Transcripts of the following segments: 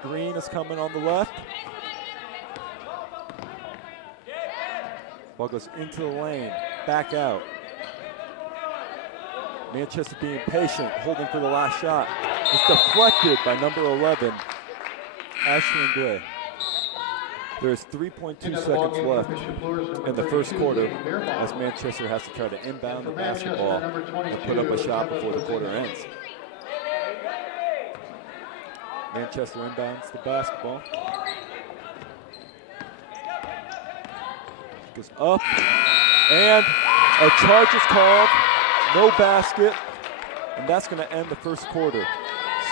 Screen is coming on the left. Ball goes into the lane, back out. Manchester being patient, holding for the last shot. It's deflected by number 11, Ashlyn Gray. There's 3.2 seconds left in the first quarter as Manchester has to try to inbound the basketball and put up a shot before the quarter ends. Manchester inbounds the basketball. Goes up, and a charge is called. No basket, and that's going to end the first quarter.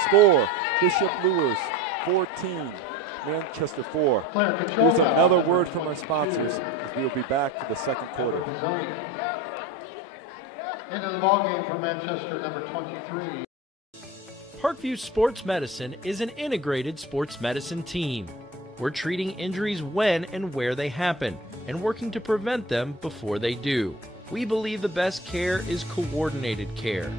Score, Bishop Luers 14, Manchester 4. Here's another word from our sponsors. We will be back for the second quarter. Into the ballgame for Manchester, number 23. Parkview Sports Medicine is an integrated sports medicine team. We're treating injuries when and where they happen, and working to prevent them before they do. We believe the best care is coordinated care,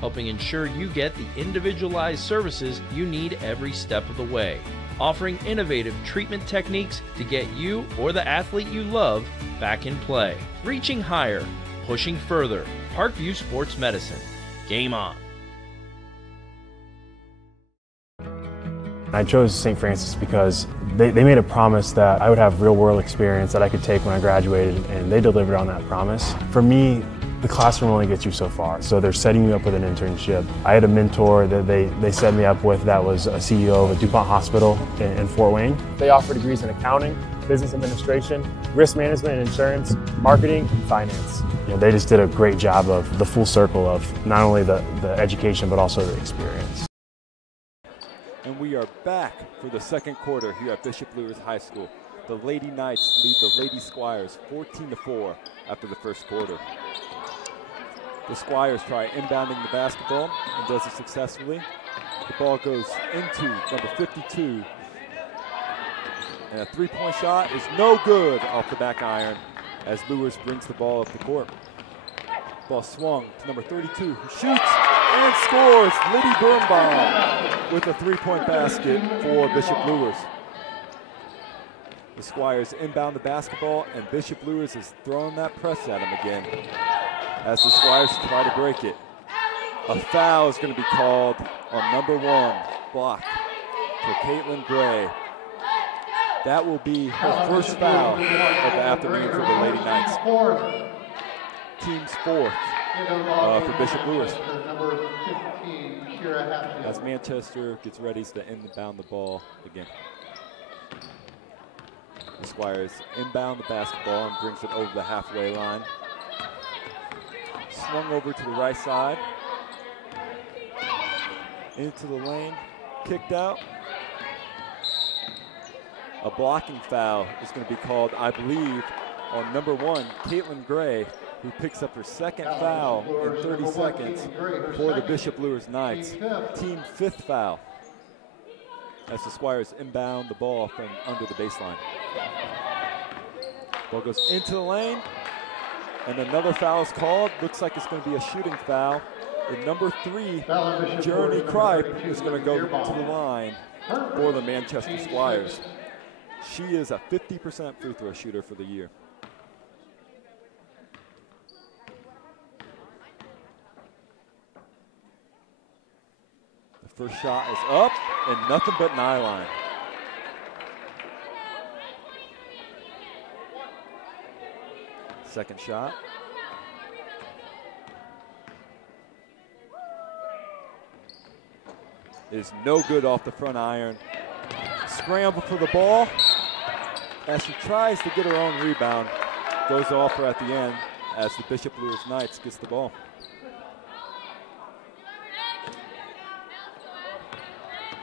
helping ensure you get the individualized services you need every step of the way, offering innovative treatment techniques to get you or the athlete you love back in play. Reaching higher, pushing further. Parkview Sports Medicine. Game on. I chose St. Francis because they made a promise that I would have real-world experience that I could take when I graduated, and they delivered on that promise. For me, the classroom only gets you so far, so they're setting you up with an internship. I had a mentor that they set me up with that was a CEO of a DuPont hospital in Fort Wayne. They offer degrees in accounting, business administration, risk management and insurance, marketing, and finance. They just did a great job of the full circle of not only the education but also the experience. And we are back for the second quarter here at Bishop Luers High School. The Lady Knights lead the Lady Squires 14-4 after the first quarter. The Squires try inbounding the basketball and does it successfully. The ball goes into number 52. And a three-point shot is no good off the back iron as Luers brings the ball up the court. Ball swung to number 32, who shoots and scores. Liddy Birnbaum with a three-point basket for Bishop Luers. The Squires inbound the basketball, and Bishop Luers is throwing that press at him again as the Squires try to break it. A foul is going to be called on number 1, blocked for Caitlin Gray. That will be her first foul of the afternoon for the Lady Knights. Team's fourth for Bishop Luers. As Manchester gets ready to inbound the ball again. The Squires inbound the basketball and brings it over the halfway line. Swung over to the right side. Into the lane, kicked out. A blocking foul is going to be called, I believe, on number 1, Caitlin Gray, who picks up her second foul in 30 seconds for the Bishop Luers Knights. Team 5th foul as the Squires inbound the ball from under the baseline. Ball goes into the lane, and another foul is called. Looks like it's going to be a shooting foul. And number 3, Journey Kripe, is going to go to the line for the Manchester Squires. She is a 50% free throw shooter for the year. The first shot is up and nothing but nylon. Second shot. Is no good off the front iron. Scramble for the ball as she tries to get her own rebound. Goes off her at the end as the Bishop Luers Knights gets the ball.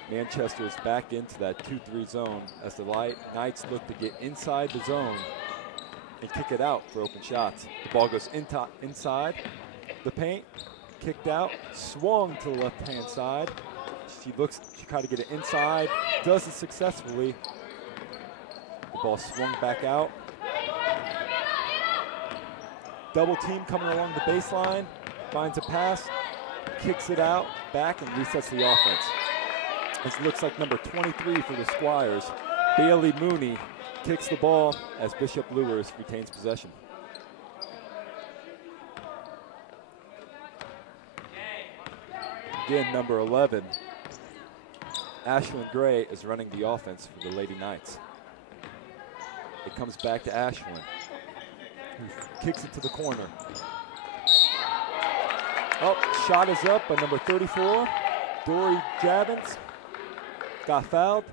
Manchester is back into that 2-3 zone as the Knights look to get inside the zone and kick it out for open shots. The ball goes inside the paint, kicked out, swung to the left-hand side. She tried to get it inside, does it successfully. The ball swung back out. Double team coming along the baseline, finds a pass, kicks it out, back, and resets the offense. This looks like number 23 for the Squires. Bailey Mooney kicks the ball as Bishop Luers retains possession. Again, number 11, Ashlyn Gray is running the offense for the Lady Knights. It comes back to Ashlyn, who kicks it to the corner. Oh, shot is up by number 34, Dory Javins. Got fouled.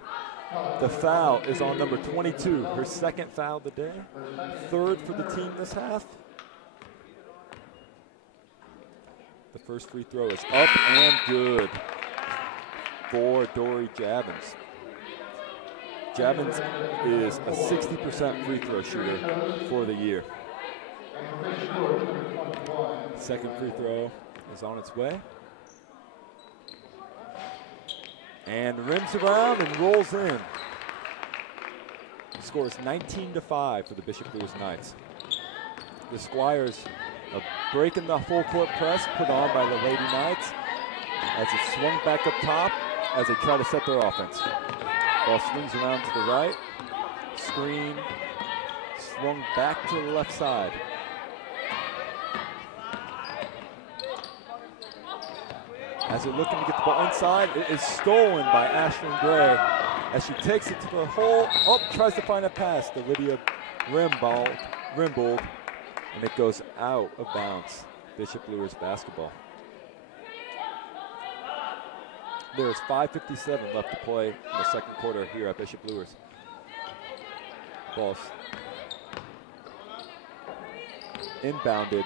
The foul is on number 22, her second foul of the day, third for the team this half. The first free throw is up and good for Dory Javins. Javins is a 60% free throw shooter for the year. Second free throw is on its way. And rims around and rolls in. Scores 19-5 for the Bishop Luers Knights. The Squires breaking the full court press put on by the Lady Knights as it swung back up top as they try to set their offense. Ball swings around to the right. Screen swung back to the left side. As they're looking to get the ball inside, it is stolen by Ashlyn Gray as she takes it to the hole. Oh, tries to find a pass to Lydia Rimbold, and it goes out of bounds. Bishop Luers basketball. There is 5:57 left to play in the second quarter here at Bishop Luers. Ball's inbounded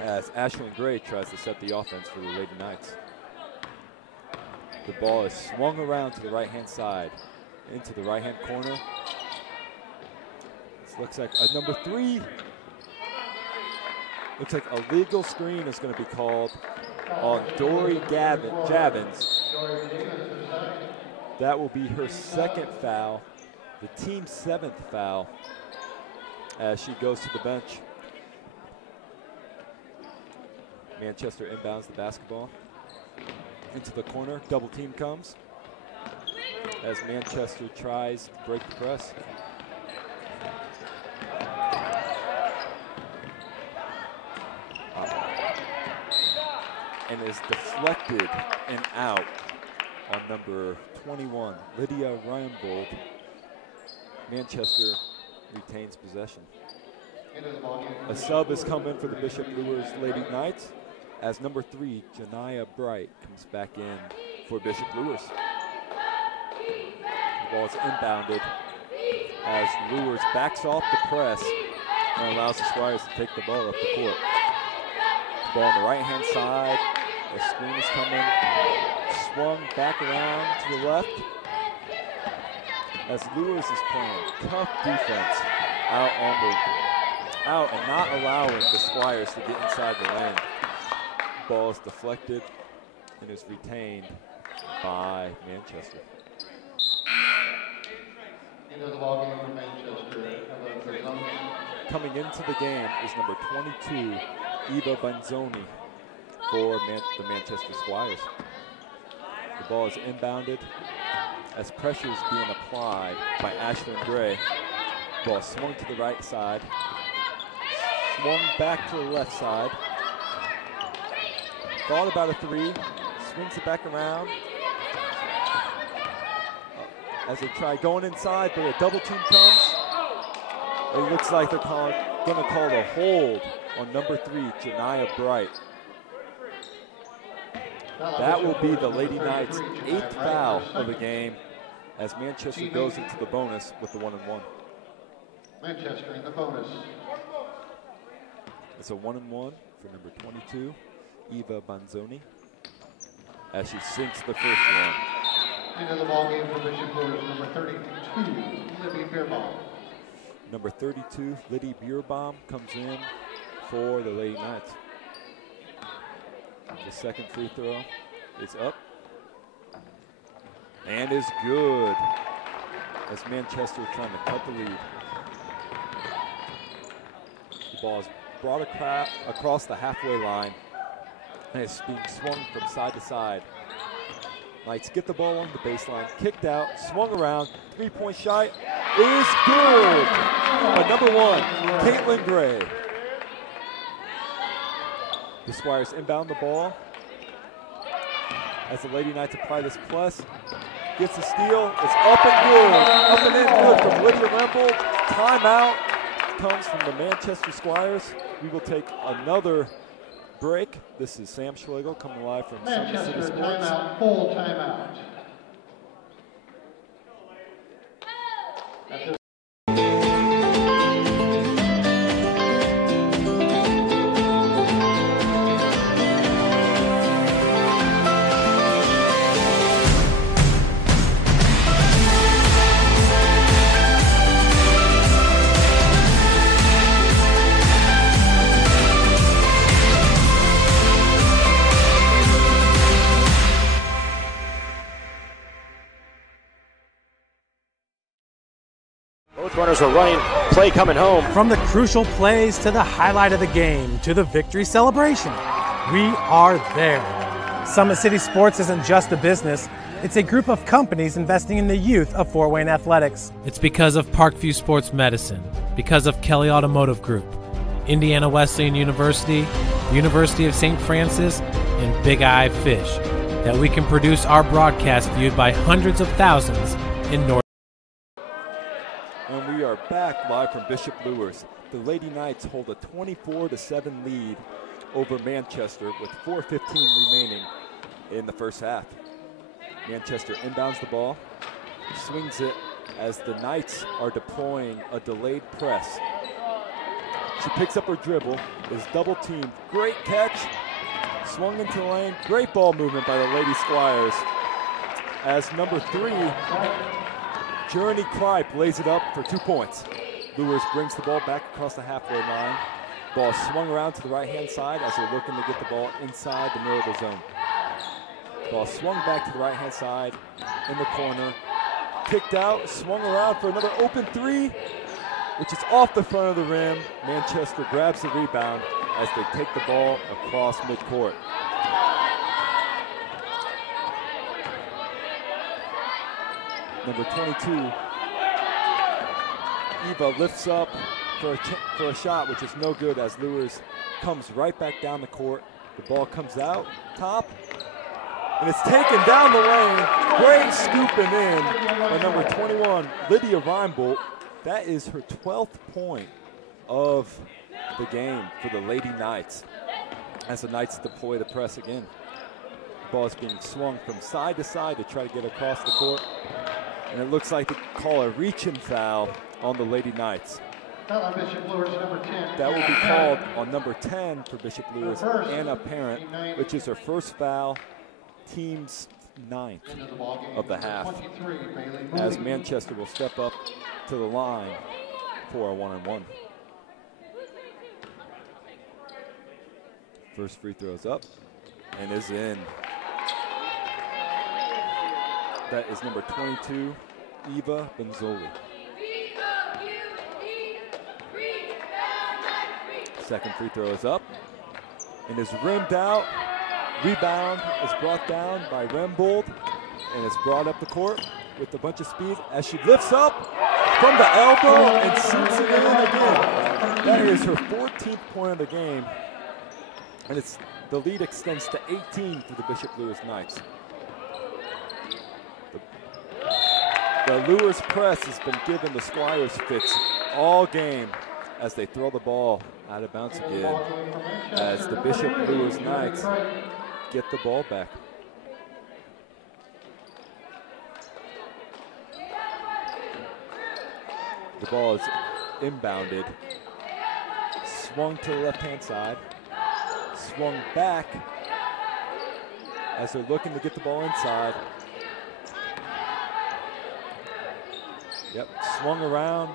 as Ashlyn Gray tries to set the offense for the Lady Knights. The ball is swung around to the right-hand side, into the right-hand corner. This looks like a number 3. Looks like a legal screen is going to be called on Dory Javins. That will be her second foul, the team's 7th foul, as she goes to the bench. Manchester inbounds the basketball into the corner. Double team comes as Manchester tries to break the press. And is deflected and out on number 21, Lydia Rimbold. Manchester retains possession. A sub has come in for the Bishop Luers Lady Knights as number 3, Janiyah Bright, comes back in for Bishop Luers. The ball is inbounded as Luers backs off the press and allows the Squires to take the ball up the court. The ball on the right-hand side. The screen is coming. Swung back around to the left as Luers is playing tough defense out and not allowing the Squires to get inside the lane. Ball is deflected and is retained by Manchester. Into the ball game for Manchester. Coming into the game is number 22, Eva Banzoni, for the Manchester Squires. The ball is inbounded as pressure is being applied by Ashlyn Gray. Ball swung to the right side, swung back to the left side. Thought about a 3, swings it back around. As they try going inside, but a double team comes. It looks like they're going to call a hold on number 3, Janiyah Bright. That will be the Lady Knights' 8th foul of the game as Manchester goes into the bonus with the 1-and-1. Manchester in the bonus. It's a 1-and-1 for number 22, Eva Banzoni, as she sinks the first one. Into the ball game for Bishop Luers, number 32, Libby Beerbaum. Number 32, Liddy Beerbaum, comes in for the Lady Knights. The second free throw is up and is good as Manchester trying to cut the lead. The ball is brought across the halfway line and it's being swung from side to side. Knights get the ball on the baseline, kicked out, swung around, 3-point shot is good. By number 1, Caitlin Gray. The Squires inbound the ball as the Lady Knights apply this plus. Gets the steal, it's up and good. Up and in good from Lydia Remble. Timeout comes from the Manchester Squires. We will take another break. This is Sam Schlegel coming live from Summit City Sports. Timeout, full timeout. Runners are running, play coming home. From the crucial plays to the highlight of the game to the victory celebration, we are there. Summit City Sports isn't just a business, it's a group of companies investing in the youth of Fort Wayne athletics. It's because of Parkview Sports Medicine, because of Kelly Automotive Group, Indiana Wesleyan University, the University of St. Francis, and Big Eye Fish, that we can produce our broadcast viewed by hundreds of thousands in North. And we are back live from Bishop Luers. The Lady Knights hold a 24-7 lead over Manchester with 4:15 remaining in the first half. Manchester inbounds the ball, swings it as the Knights are deploying a delayed press. She picks up her dribble, is double teamed. Great catch, swung into the lane. Great ball movement by the Lady Squires as number 3, Journey Kripe lays it up for 2 points. Luers brings the ball back across the halfway line. Ball swung around to the right-hand side as they're looking to get the ball inside the middle of the zone. Ball swung back to the right-hand side in the corner. Kicked out, swung around for another open 3, which is off the front of the rim. Manchester grabs the rebound as they take the ball across midcourt. Number 22, Eva lifts up for a shot, which is no good as Luers comes right back down the court. The ball comes out top, and it's taken down the lane. Great scooping in by number 21, Lydia Reinbolt. That is her 12th point of the game for the Lady Knights as the Knights deploy the press again. The ball is being swung from side to side to try to get across the court. And it looks like they call a reach-in foul on the Lady Knights. Foul on Bishop Luers, number 10. That will be called on number 10 for Bishop Luers, Anna Parent, which is her first foul, team's 9th of the half, as Manchester will step up to the line for a 1-on-1. First free throw is up and is in. That is number 22, Eva Benzoli. Second free throw is up and is rimmed out. Rebound is brought down by Rembold and is brought up the court with a bunch of speed as she lifts up from the elbow and sinks it in again. That is her 14th point of the game, and the lead extends to 18 for the Bishop Luers Knights. The Luers press has been giving the Squires fits all game as they throw the ball out of bounds again, as the Bishop Luers Knights get the ball back. The ball is inbounded, swung to the left-hand side, swung back as they're looking to get the ball inside. Yep, swung around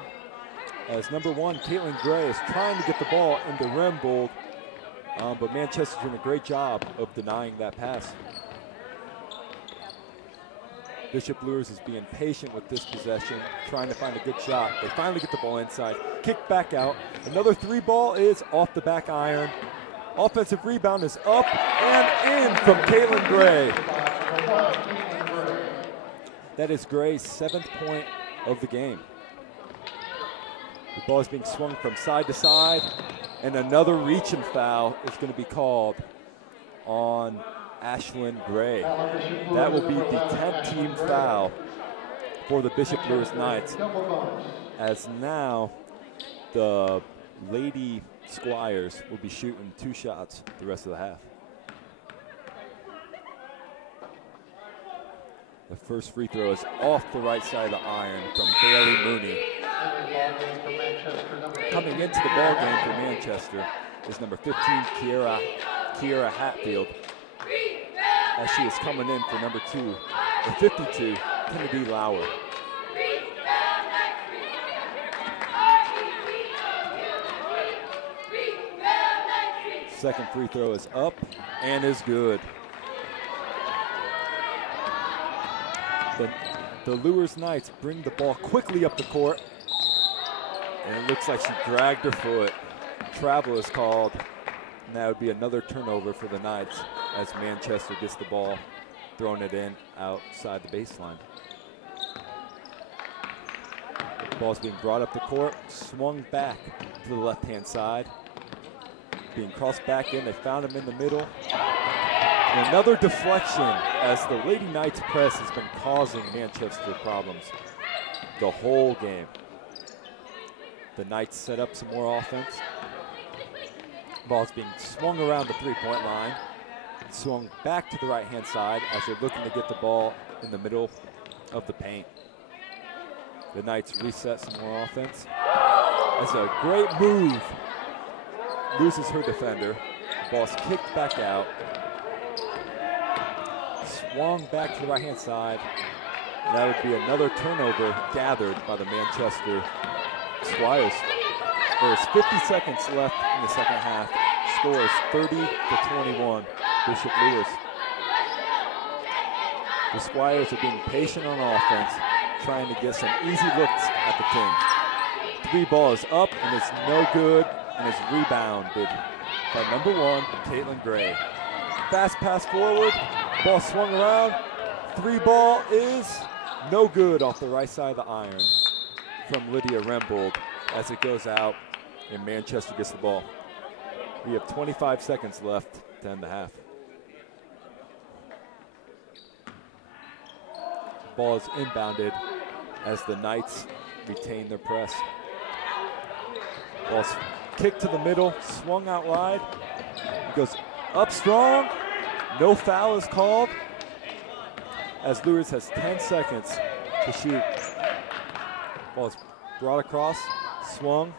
as number 1, Caitlin Gray, is trying to get the ball into Rembold, but Manchester's doing a great job of denying that pass. Bishop Luers is being patient with this possession, trying to find a good shot. They finally get the ball inside, kick back out. Another 3 ball is off the back iron. Offensive rebound is up and in from Caitlin Gray. That is Gray's 7th point of the game. The ball is being swung from side to side, and another reach and foul is going to be called on Ashlyn Gray. That will be the 10th team foul for the Bishop Luers Knights, as now the Lady Squires will be shooting 2 shots the rest of the half. The first free throw is off the right side of the iron from Bailey Mooney. Coming into the ball game for Manchester is number 15, Kiera Hatfield, as she is coming in for number 2, or 52, Kennedy Lauer. Second free throw is up and is good. The Luers Knights bring the ball quickly up the court, and it looks like she dragged her foot. Travel is called, and that would be another turnover for the Knights as Manchester gets the ball, throwing it in outside the baseline. The ball's being brought up the court, swung back to the left-hand side. Being crossed back in, they found him in the middle. And another deflection as the Lady Knights press has been causing Manchester problems the whole game. The Knights set up some more offense. Ball's being swung around the three-point line, swung back to the right-hand side as they're looking to get the ball in the middle of the paint. The Knights reset some more offense. That's a great move. Loses her defender. Ball's kicked back out. Swung back to the right-hand side. And that would be another turnover gathered by the Manchester Squires. There's 50 seconds left in the second half. Score is 30-21, Bishop Luers. The Squires are being patient on offense, trying to get some easy looks at the 10. 3 ball is up and it's no good, and it's rebounded by number 1, Caitlin Gray. Fast pass forward, ball swung around. 3 ball is no good off the right side of the iron from Lydia Rembold as it goes out and Manchester gets the ball. We have 25 seconds left to end the half. Ball is inbounded as the Knights retain their press. Ball's kicked to the middle, swung out wide. It goes up strong. No foul is called as Luers has 10 seconds to shoot. Ball is brought across, swung.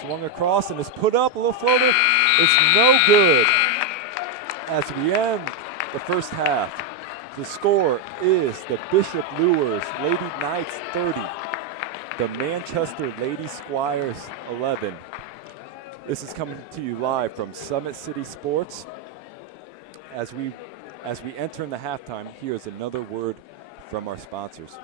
Swung across and is put up, a little floater. It's no good. As we end the first half, the score is the Bishop Luers Lady Knights 30, the Manchester Lady Squires 11. This is coming to you live from Summit City Sports. As we enter in the halftime, here's another word from our sponsors.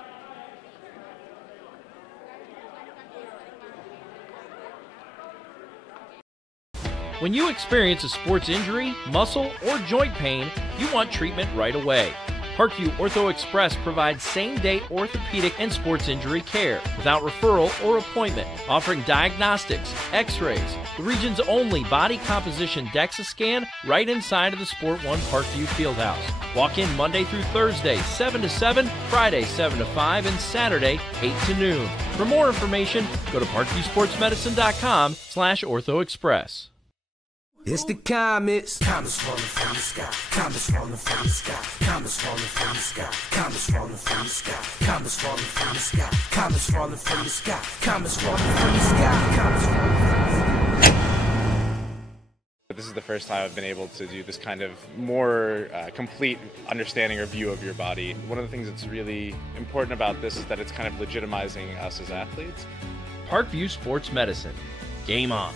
When you experience a sports injury, muscle, or joint pain, you want treatment right away. Parkview Ortho Express provides same-day orthopedic and sports injury care without referral or appointment, offering diagnostics, x-rays, the region's only body composition DEXA scan right inside of the Sport One Parkview Fieldhouse. Walk in Monday through Thursday, 7 to 7, Friday, 7 to 5, and Saturday, 8 to noon. For more information, go to parkviewsportsmedicine.com/orthoexpress. It's the comets. Comets falling from the sky. Comets falling from the sky. Comets falling from the sky. Comets falling from the sky. Comets falling from the sky. Comets falling from the sky. Comets falling from the sky. Comets falling from the sky. This is the first time I've been able to do this kind of more complete understanding or view of your body. One of the things that's really important about this is that it's kind of legitimizing us as athletes. Parkview Sports Medicine. Game on.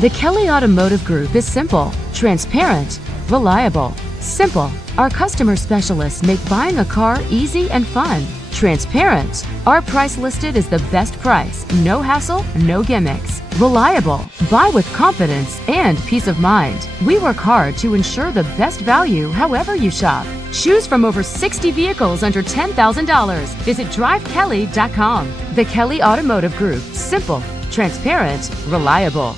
The Kelly Automotive Group is simple, transparent, reliable. Simple. Our customer specialists make buying a car easy and fun. Transparent. Our price listed is the best price. No hassle, no gimmicks. Reliable. Buy with confidence and peace of mind. We work hard to ensure the best value however you shop. Choose from over 60 vehicles under $10,000. Visit drivekelly.com. The Kelly Automotive Group. Simple, transparent, reliable.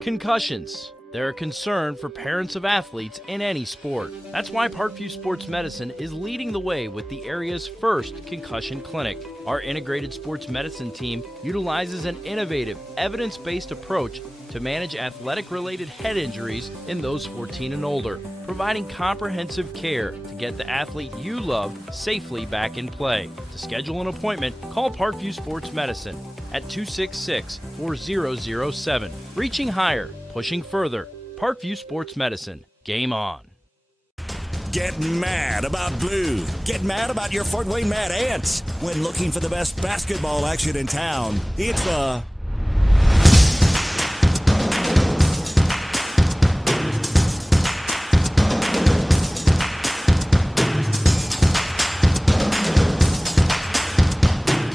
Concussions. They're a concern for parents of athletes in any sport. That's why Parkview Sports Medicine is leading the way with the area's first concussion clinic. Our integrated sports medicine team utilizes an innovative, evidence-based approach to manage athletic-related head injuries in those 14 and older, providing comprehensive care to get the athlete you love safely back in play. To schedule an appointment, call Parkview Sports Medicine at 266-4007. Reaching higher, pushing further. Parkview Sports Medicine. Game on. Get mad about blue. Get mad about your Fort Wayne Mad Ants. When looking for the best basketball action in town, it's the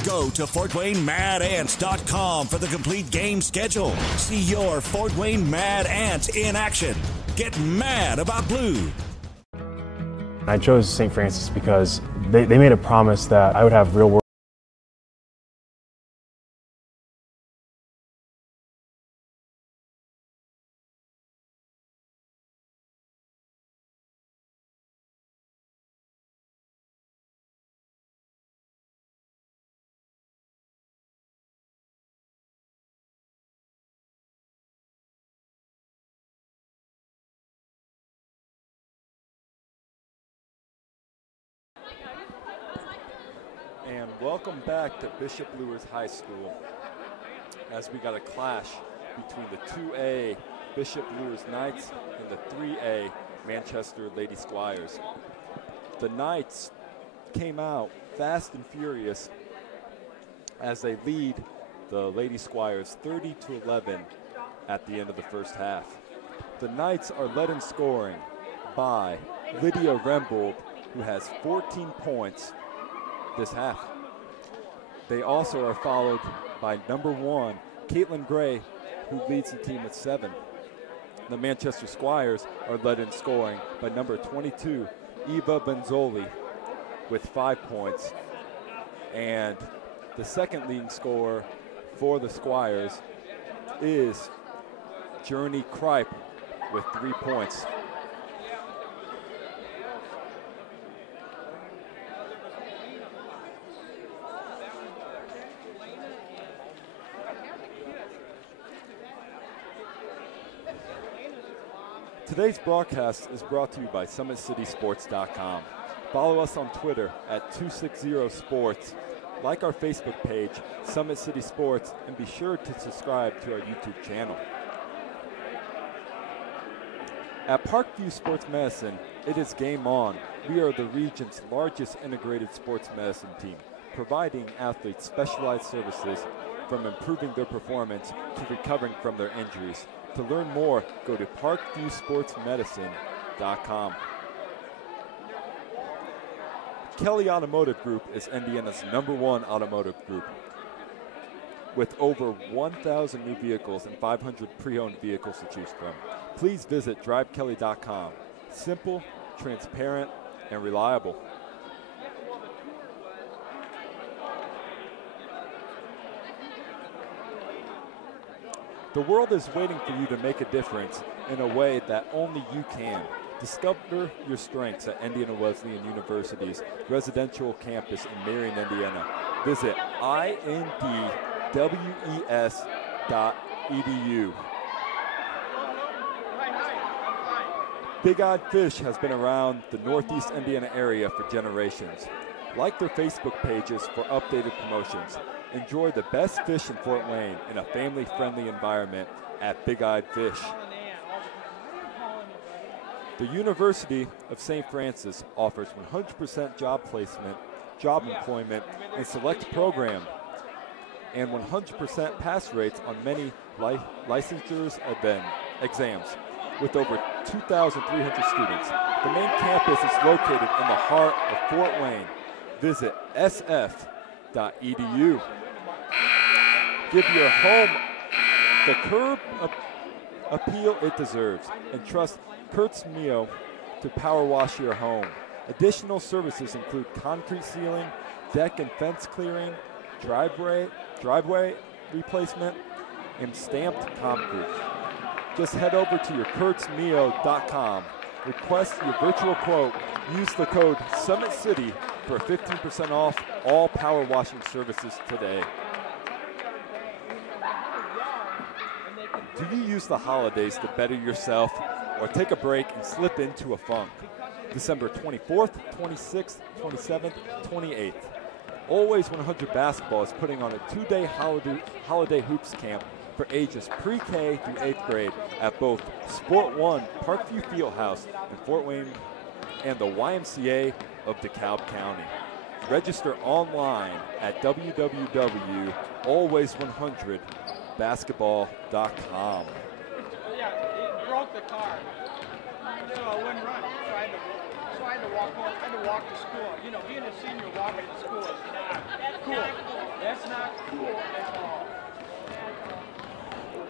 Go to FortWayneMadAnts.com for the complete game schedule. See your Fort Wayne Mad Ants in action. Get mad about blue. I chose St. Francis because they made a promise that I would have real world. And welcome back to Bishop Luers High School as we got a clash between the 2A Bishop Luers Knights and the 3A Manchester Lady Squires. The Knights came out fast and furious as they lead the Lady Squires 30-11 at the end of the first half. The Knights are led in scoring by Lydia Rembold, who has 14 points this half. They also are followed by number 1, Caitlin Gray, who leads the team with 7. The Manchester Squires are led in scoring by number 22, Eva Benzoli, with 5 points. And the second leading scorer for the Squires is Journey Kripe with 3 points. Today's broadcast is brought to you by SummitCitySports.com. Follow us on Twitter at 260sports. Like our Facebook page, Summit City Sports, and be sure to subscribe to our YouTube channel. At Parkview Sports Medicine, it is game on. We are the region's largest integrated sports medicine team, providing athletes specialized services from improving their performance to recovering from their injuries. To learn more, go to parkviewsportsmedicine.com. Kelly Automotive Group is Indiana's #1 automotive group. With over 1,000 new vehicles and 500 pre-owned vehicles to choose from. Please visit drivekelly.com. Simple, transparent, and reliable. The world is waiting for you to make a difference in a way that only you can. Discover your strengths at Indiana Wesleyan University's residential campus in Marion, Indiana. Visit indwes.edu. Big Eyed Fish has been around the Northeast Indiana area for generations. Like their Facebook pages for updated promotions. Enjoy the best fish in Fort Wayne in a family-friendly environment at Big Eyed Fish. The University of St. Francis offers 100% job placement, job employment, and select program. and 100% pass rates on many licensures exams. With over 2,300 students, the main campus is located in the heart of Fort Wayne. Visit sf.edu. Give your home the curb appeal it deserves, and trust Kurt's Mio to power wash your home. Additional services include concrete sealing, deck and fence clearing, driveway replacement, and stamped concrete. Just head over to your kurtzmio.com. Request your virtual quote. Use the code SummitCity for 15% off all power washing services today. Do you use the holidays to better yourself or take a break and slip into a funk? December 24th, 26th, 27th, 28th. Always 100 Basketball is putting on a 2-day holiday hoops camp for ages pre-K through 8th grade at both Sport One Parkview Fieldhouse in Fort Wayne and the YMCA of DeKalb County. Register online at www.always100basketball.com. Yeah, it broke the car. You know, I wouldn't run. So I had to walk home. I had to walk to school. You know, being a senior walking to school is not cool. That's not cool at all.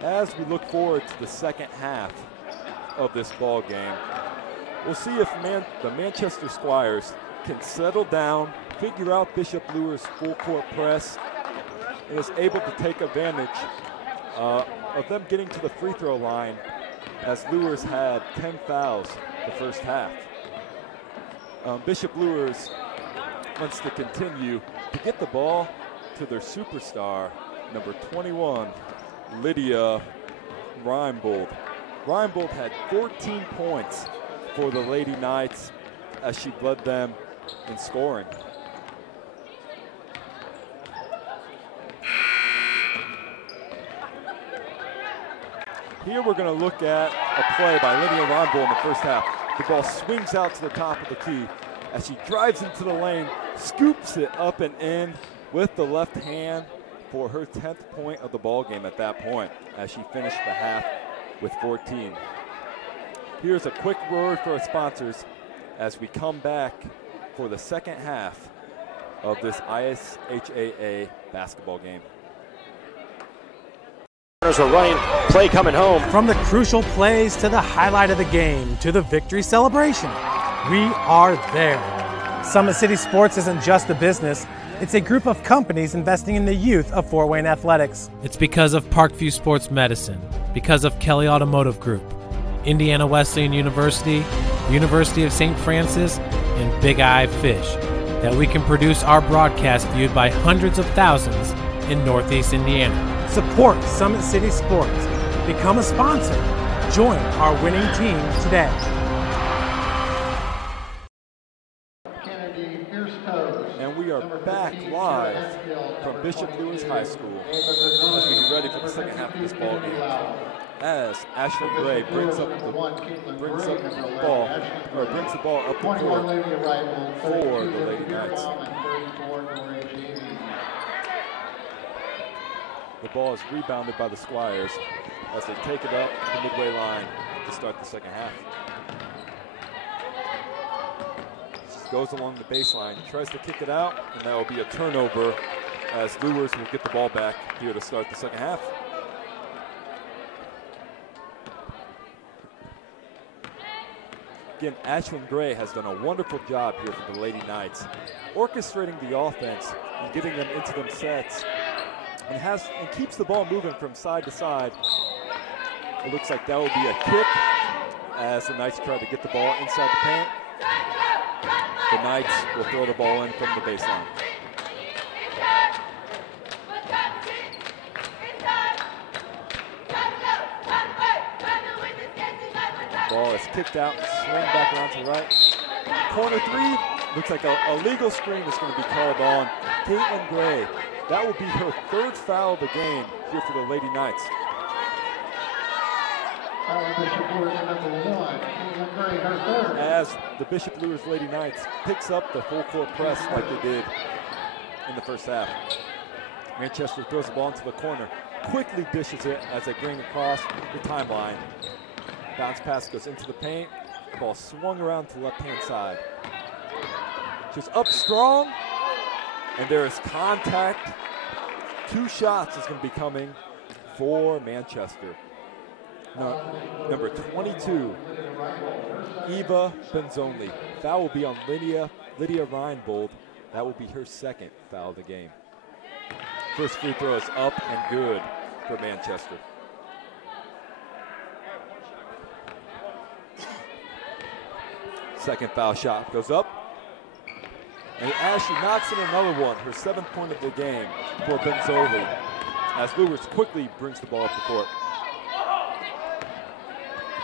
As we look forward to the second half of this ball game, we'll see if the Manchester Squires can settle down, figure out Bishop Luers' full court press, and is able to take advantage of them getting to the free throw line, as Luers had 10 fouls the first half. Bishop Luers wants to continue to get the ball to their superstar, number 21, Lydia Reinbold. Reinbold had 14 points for the Lady Knights as she led them in scoring. Here we're going to look at a play by Lydia Reinbold in the first half. The ball swings out to the top of the key as she drives into the lane, scoops it up and in with the left hand for her 10th point of the ball game at that point, as she finished the half with 14. Here's a quick word for our sponsors as we come back for the second half of this IHSAA basketball game. Are running, play coming home. From the crucial plays to the highlight of the game to the victory celebration, we are there. Summit City Sports isn't just a business. It's a group of companies investing in the youth of Fort Wayne athletics. It's because of Parkview Sports Medicine, because of Kelly Automotive Group, Indiana Wesleyan University, University of St. Francis, and Big Eye Fish, that we can produce our broadcast viewed by hundreds of thousands in Northeast Indiana. Support Summit City Sports. Become a sponsor. Join our winning team today. And we are back live from Bishop Luers High School as we get ready for the second half of this ball game. As Ashley Gray brings the ball up the court for the Lady Knights. The ball is rebounded by the Squires as they take it up the midway line to start the second half. Goes along the baseline, tries to kick it out, and that will be a turnover as Luers will get the ball back here to start the second half. Again, Ashlyn Gray has done a wonderful job here for the Lady Knights, orchestrating the offense and getting them into them sets, and keeps the ball moving from side to side. It looks like that will be a kick as the Knights try to get the ball inside the paint. The Knights will throw the ball in from the baseline. Ball is kicked out and swung back around to the right. Corner three, looks like a legal screen is going to be called on Caitlin Gray. That will be her third foul of the game here for the Lady Knights. As the Bishop Luers Lady Knights picks up the full court press like they did in the first half. Manchester throws the ball into the corner, quickly dishes it as they bring across the timeline. Bounce pass goes into the paint. The ball swung around to the left-hand side. Just up strong, and there is contact. 2 shots is going to be coming for Manchester. Number 22, Eva Benzonli. Foul will be on Lydia Reinbold. That will be her second foul of the game. First free throw is up and good for Manchester. Second foul shot goes up. And Ashley knocks in another one, her 7th point of the game for Benzoli, as Luers quickly brings the ball up the court.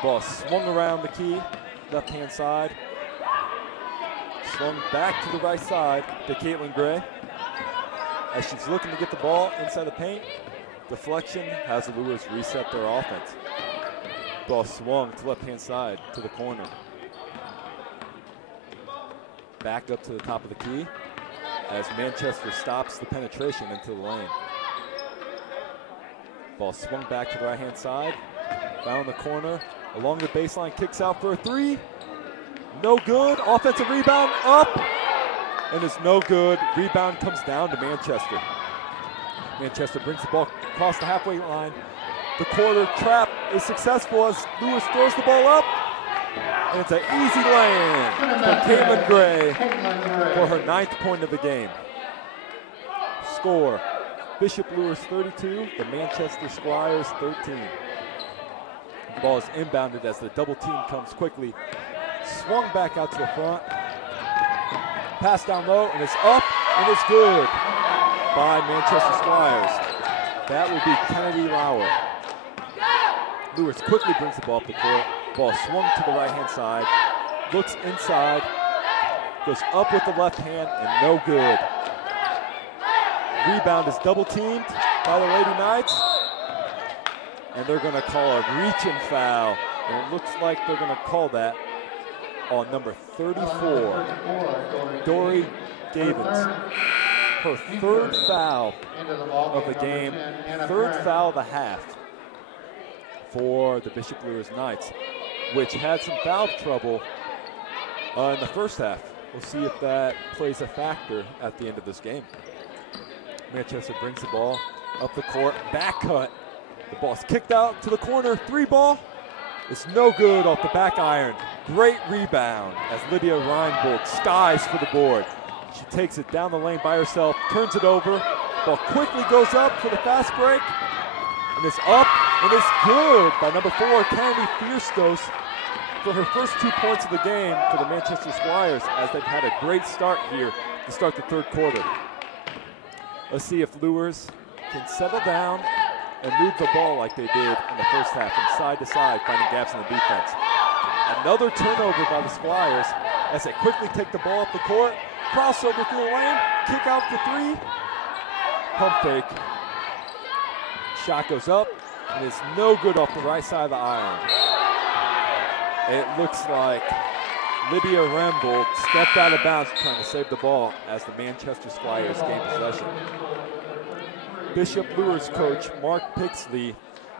Ball swung around the key, left-hand side. Swung back to the right side to Caitlin Gray. As she's looking to get the ball inside the paint, deflection has the Luers reset their offense. Ball swung to left-hand side to the corner. Back up to the top of the key as Manchester stops the penetration into the lane. Ball swung back to the right-hand side. Down the corner, along the baseline, kicks out for a 3. No good. Offensive rebound up, and it's no good. Rebound comes down to Manchester. Manchester brings the ball across the halfway line. The quarter trap is successful as Luers throws the ball up. And it's an easy lay-in for Caitlin Gray for her 9th point of the game. Score, Bishop Luers 32, the Manchester Squires 13. The ball is inbounded as the double team comes quickly. Swung back out to the front. Pass down low, and it's up, and it's good by Manchester Squires. That will be Kennedy Lauer. Luers quickly brings the ball up the court. Ball swung to the right-hand side, looks inside, goes up with the left hand, and no good. Rebound is double teamed by the Lady Knights, and they're going to call a reach-in foul, and it looks like they're going to call that on number 34, Dory Gavins. Her 3rd foul of the game, 3rd foul of the half for the Bishop Luers Knights, which had some foul trouble in the first half. We'll see if that plays a factor at the end of this game. Manchester brings the ball up the court, back cut. The ball's kicked out to the corner, 3 ball. It's no good off the back iron. Great rebound as Lydia Reinbold skies for the board. She takes it down the lane by herself, turns it over. Ball quickly goes up for the fast break. And it's up, and it's good by number 4, Kennedy Fierstos, for her first 2 points of the game for the Manchester Squires, as they've had a great start here to start the 3rd quarter. Let's see if Luers can settle down and move the ball like they did in the first half, from side to side, finding gaps in the defense. Another turnover by the Squires as they quickly take the ball up the court, crossover through the lane, kick out for 3, pump fake. Shot goes up, and it's no good off the right side of the iron. It looks like Lydia Rembold stepped out of bounds trying to save the ball as the Manchester Squires gain possession. Bishop Luers coach Mark Pixley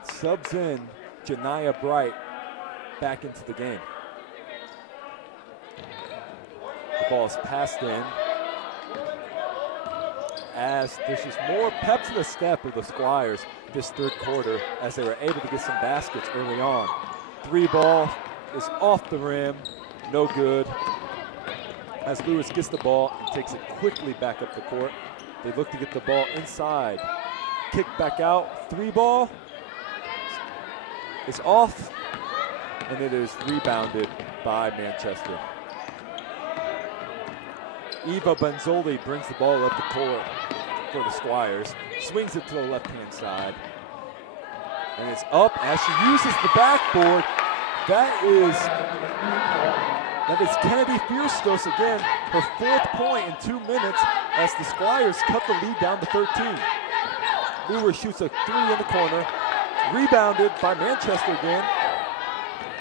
subs in Janiyah Bright back into the game. The ball is passed in as there's just more pep to the step of the Squires this 3rd quarter as they were able to get some baskets early on. 3 ball is off the rim, no good. As Luers gets the ball and takes it quickly back up the court, they look to get the ball inside. Kick back out, 3 ball is off, and it is rebounded by Manchester. Eva Benzoli brings the ball up the court for the Squires, swings it to the left-hand side, and it's up as she uses the backboard. That is Kennedy Fierstos again, her 4th point in 2 minutes as the Squires cut the lead down to 13. Luers shoots a 3 in the corner, rebounded by Manchester again,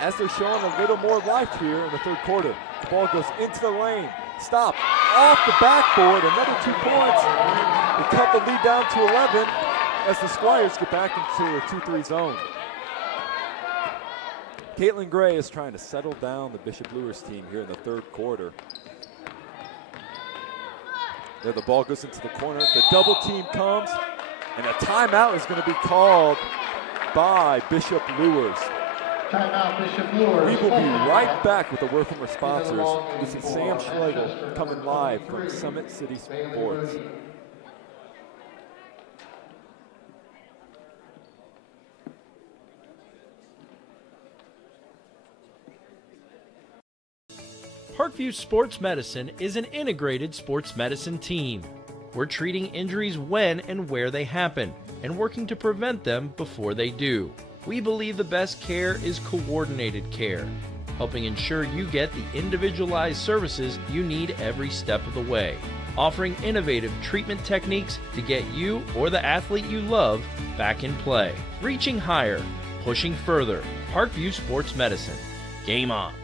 as they're showing a little more life here in the 3rd quarter. The ball goes into the lane. Stop. Off the backboard. Another 2 points. They cut the lead down to 11 as the Squires get back into a 2-3 zone. Caitlin Gray is trying to settle down the Bishop Luers team here in the third quarter. There the ball goes into the corner. The double team comes, and a timeout is going to be called by Bishop Luers. Timeout, Bishop Luers. We will be right back with a word from our sponsors. This is Sam Schlegel coming live from Summit City Sports. Parkview Sports Medicine is an integrated sports medicine team. We're treating injuries when and where they happen, and working to prevent them before they do. We believe the best care is coordinated care, helping ensure you get the individualized services you need every step of the way, offering innovative treatment techniques to get you or the athlete you love back in play. Reaching higher, pushing further. Parkview Sports Medicine. Game on.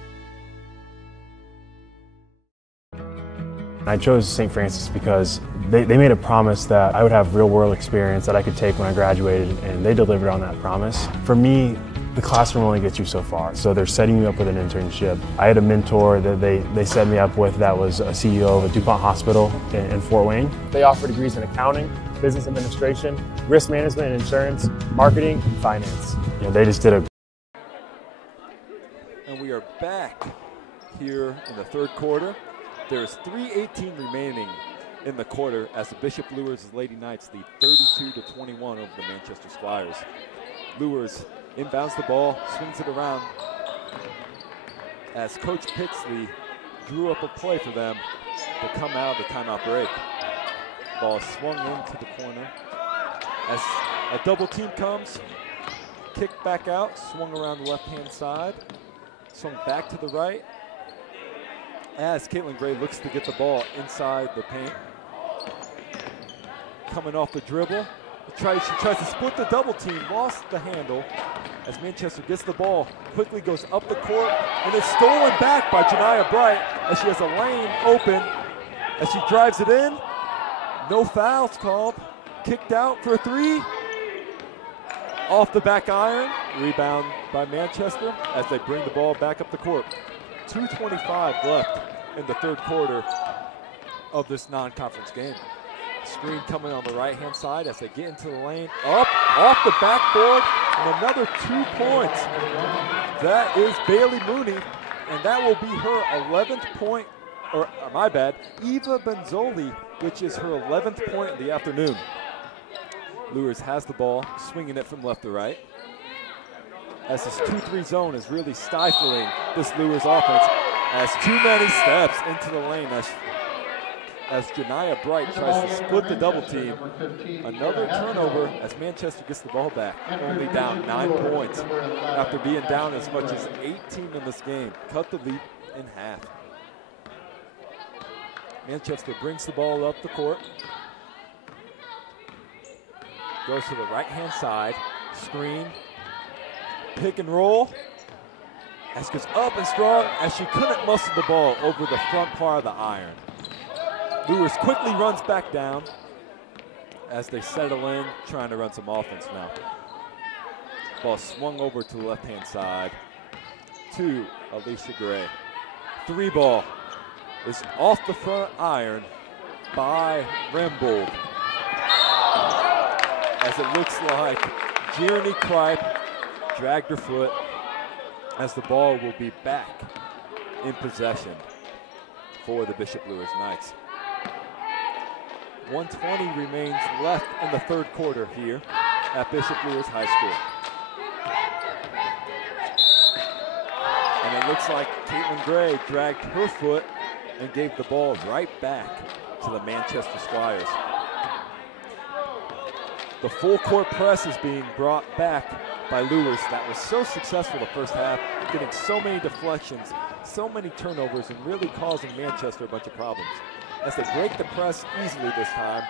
I chose St. Francis because they made a promise that I would have real-world experience that I could take when I graduated, and they delivered on that promise. For me, the classroom only gets you so far, so they're setting you up with an internship. I had a mentor that they set me up with that was a CEO of a DuPont hospital in Fort Wayne. They offer degrees in accounting, business administration, risk management and insurance, marketing, and finance. You know, they just did a... And we are back here in the third quarter. There's 3:18 remaining in the quarter as the Bishop Luers Lady Knights lead 32-21 over the Manchester Squires. Luers inbounds the ball, swings it around as Coach Pixley drew up a play for them to come out of the timeout break. Ball swung into the corner as a double team comes, kicked back out, swung around the left-hand side, swung back to the right, as Caitlin Gray looks to get the ball inside the paint. Coming off the dribble. She tries to split the double team, lost the handle as Manchester gets the ball, quickly goes up the court, and is stolen back by Janiah Bright as she has a lane open as she drives it in. No fouls called. Kicked out for a three. Off the back iron. Rebound by Manchester as they bring the ball back up the court. 2:25 left in the third quarter of this non-conference game. Screen coming on the right-hand side as they get into the lane. Up, off the backboard, and another 2 points. That is Bailey Mooney, and that will be her 11th point, or my bad, Eva Benzoli, which is her 11th point of the afternoon. Luers has the ball, swinging it from left to right. As this 2-3 zone is really stifling this Luers offense, as too many steps into the lane as Janiah Bright tries to split the double team. Another turnover as Manchester gets the ball back, only down 9 points after being down as much as 18 in this game. Cut the lead in half. Manchester brings the ball up the court. Goes to the right-hand side, screen, pick and roll. As goes up and strong as she couldn't muscle the ball over the front part of the iron. Luers quickly runs back down as they settle in, trying to run some offense now. Ball swung over to the left-hand side to Alicia Gray. 3 ball is off the front iron by Rembold. As it looks like Jeremy Kripe dragged her foot as the ball will be back in possession for the Bishop Luers Knights. 1:20 remains left in the third quarter here at Bishop Luers High School. And it looks like Caitlin Gray dragged her foot and gave the ball right back to the Manchester Squires. The full court press is being brought back by Luers that was so successful the first half, getting so many deflections, so many turnovers, and really causing Manchester a bunch of problems. As they break the press easily this time,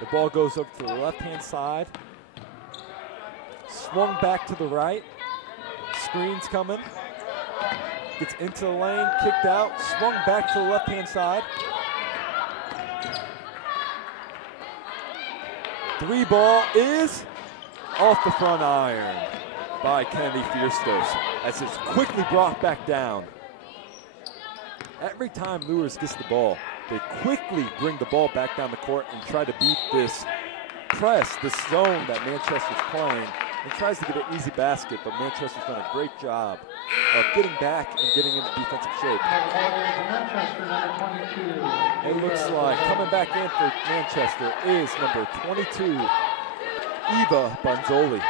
the ball goes up to the left-hand side, swung back to the right, screens coming, Gets into the lane, kicked out, swung back to the left-hand side. 3 ball is off the front iron by Kennedy Fierstos as it's quickly brought back down. Every time Luers gets the ball, they quickly bring the ball back down the court and try to beat this press, this zone that Manchester's playing, and tries to get an easy basket, but Manchester's done a great job of getting back and getting into defensive shape. It looks like coming back in for Manchester is number 22, Eva Bonzoli.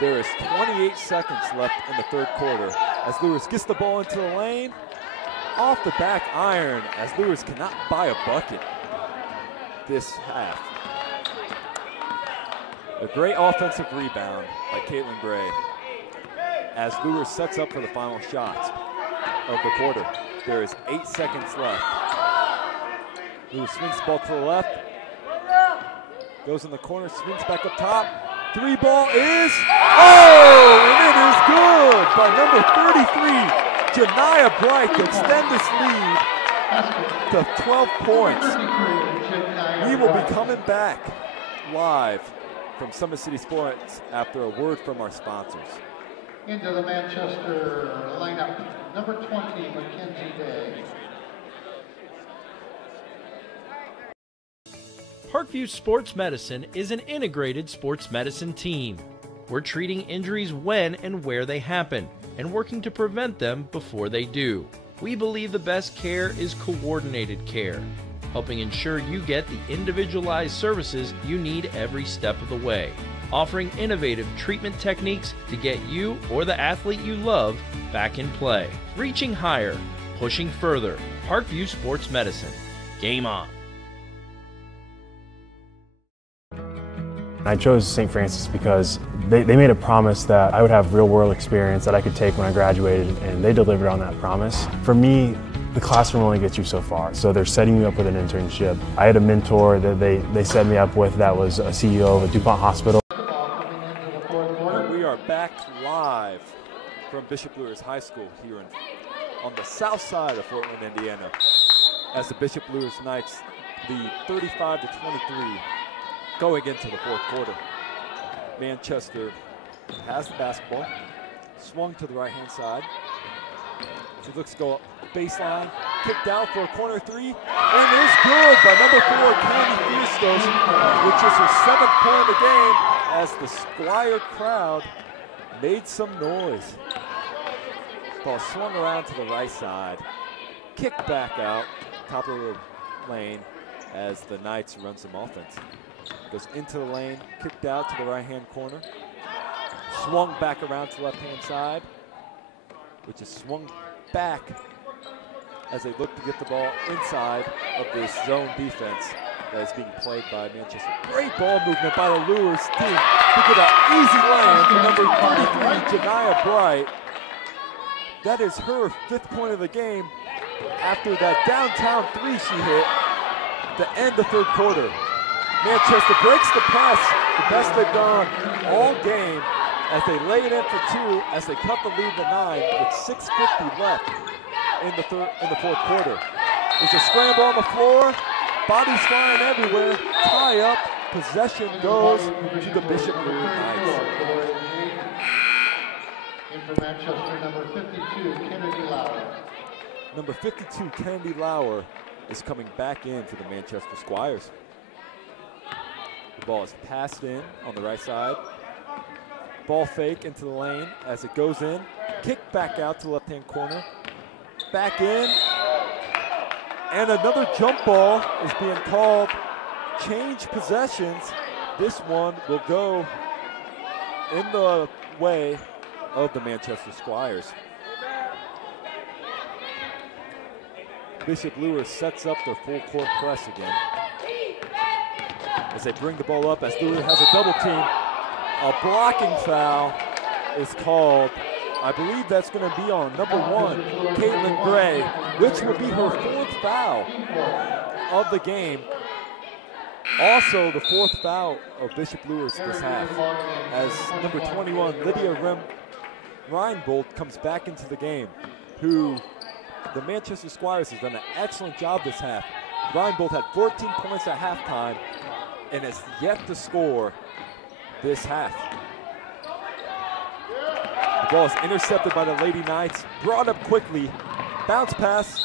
There is 28 seconds left in the third quarter as Luers gets the ball into the lane, off the back iron as Luers cannot buy a bucket this half. A great offensive rebound by Caitlin Gray as Luers sets up for the final shots of the quarter. There is 8 seconds left. Luers swings the ball to the left, goes in the corner, swings back up top. 3 ball is, oh, and it is good by number 33, Janiah Bright, to extend this lead to 12 points. We will be coming back live from Summit City Sports after a word from our sponsors. Into the Manchester lineup, number 20, Mackenzie Day. Parkview Sports Medicine is an integrated sports medicine team. We're treating injuries when and where they happen and working to prevent them before they do. We believe the best care is coordinated care, helping ensure you get the individualized services you need every step of the way, offering innovative treatment techniques to get you or the athlete you love back in play. Reaching higher, pushing further. Parkview Sports Medicine. Game on. I chose St. Francis because they made a promise that I would have real-world experience that I could take when I graduated, and they delivered on that promise. For me, the classroom only gets you so far, so they're setting you up with an internship. I had a mentor that they set me up with that was a CEO of a DuPont hospital. And we are back live from Bishop Luers High School here on the south side of Fort Wayne, Indiana, as the Bishop Luers Knights lead 35-23 going into the fourth quarter. Manchester has the basketball, swung to the right-hand side. She looks to go baseline, kicked out for a corner 3, and is good by number 4, Candy Fustos, which is her 7th point of the game as the Squire crowd made some noise. Ball swung around to the right side, kicked back out, top of the lane as the Knights run some offense. Goes into the lane, kicked out to the right-hand corner, swung back around to the left-hand side, which is swung back as they look to get the ball inside of this zone defense that is being played by Manchester. Great ball movement by the Luers team to get an easy land for number 33, Janiah Bright. That is her 5th point of the game after that downtown 3 she hit to end the third quarter. Manchester breaks the press, the best they've done all game as they lay it in for 2 as they cut the lead to 9 with 6:50 left in the fourth quarter. There's a scramble on the floor, bodies flying everywhere, tie up, possession goes to the Bishop Luers Knights. In for Manchester, number 52, Kennedy Lauer. Number 52, Kennedy Lauer, is coming back in for the Manchester Squires. The ball is passed in on the right side. Ball fake into the lane as it goes in. Kick back out to the left-hand corner. Back in. And another jump ball is being called. Change possessions. This one will go in the way of the Manchester Squires. Bishop Luers sets up their full court press again as they bring the ball up as Luers has a double team. A blocking foul is called. I believe that's going to be on number 1, Caitlin Gray, which will be her 4th foul of the game. Also the 4th foul of Bishop Luers this half as number 21, Lydia Reinbold comes back into the game, who the Manchester Squires has done an excellent job this half. Reinbold had 14 points at halftime and has yet to score this half. The ball is intercepted by the Lady Knights, brought up quickly, bounce pass,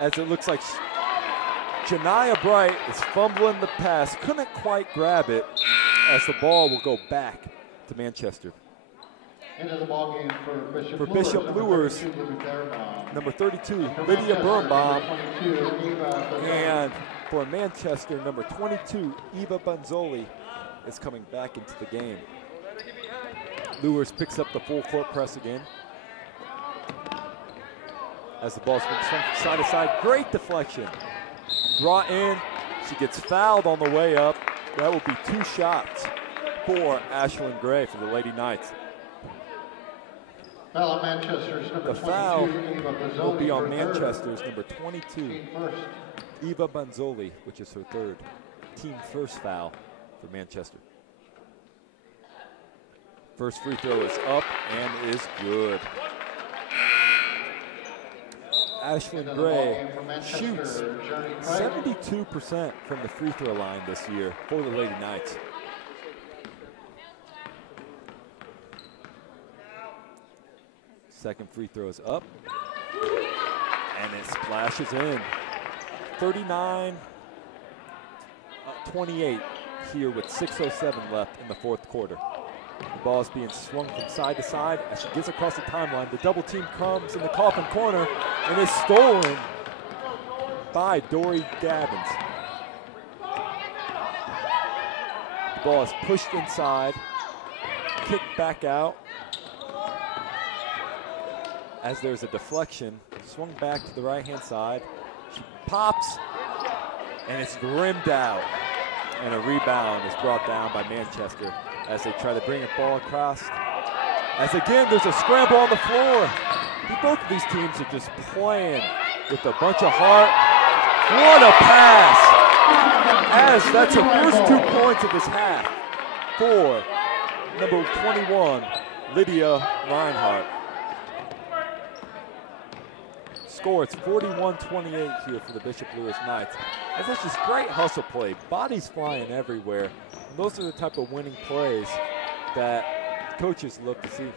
as it looks like Janiyah Bright is fumbling the pass, couldn't quite grab it, as the ball will go back to Manchester. Into the ball game for Bishop Luers, number 32, Lydia Birnbaum, and for Manchester, number 22, Eva Banzoli is coming back into the game. Luers picks up the full court press again. As the ball's been swung from side to side, great deflection. Brought in, she gets fouled on the way up. That will be 2 shots for Ashlyn Gray for the Lady Knights. Foul on Manchester's number 22, The foul Eva Banzoli will be on for Manchester's number 22, Eva Banzoli, which is her third. Team first foul for Manchester. First free throw is up and is good. Ashlyn Gray shoots 72% from the free throw line this year for the Lady Knights. Second free throw is up, and it splashes in. 39-28 here with 6:07 left in the fourth quarter. The ball is being swung from side to side as she gets across the timeline. The double team comes in the coffin corner and is stolen by Dory Gabbins. The ball is pushed inside, kicked back out as there's a deflection, swung back to the right-hand side. She pops, and it's rimmed out. And a rebound is brought down by Manchester as they try to bring the ball across. As again, there's a scramble on the floor. Both of these teams are just playing with a bunch of heart. What a pass! As that's the first 2 points of this half for number 21, Lydia Reinhardt. Score, it's 41-28 here for the Bishop Luers Knights. And that's just great hustle play. Bodies flying everywhere. And those are the type of winning plays that coaches look to see.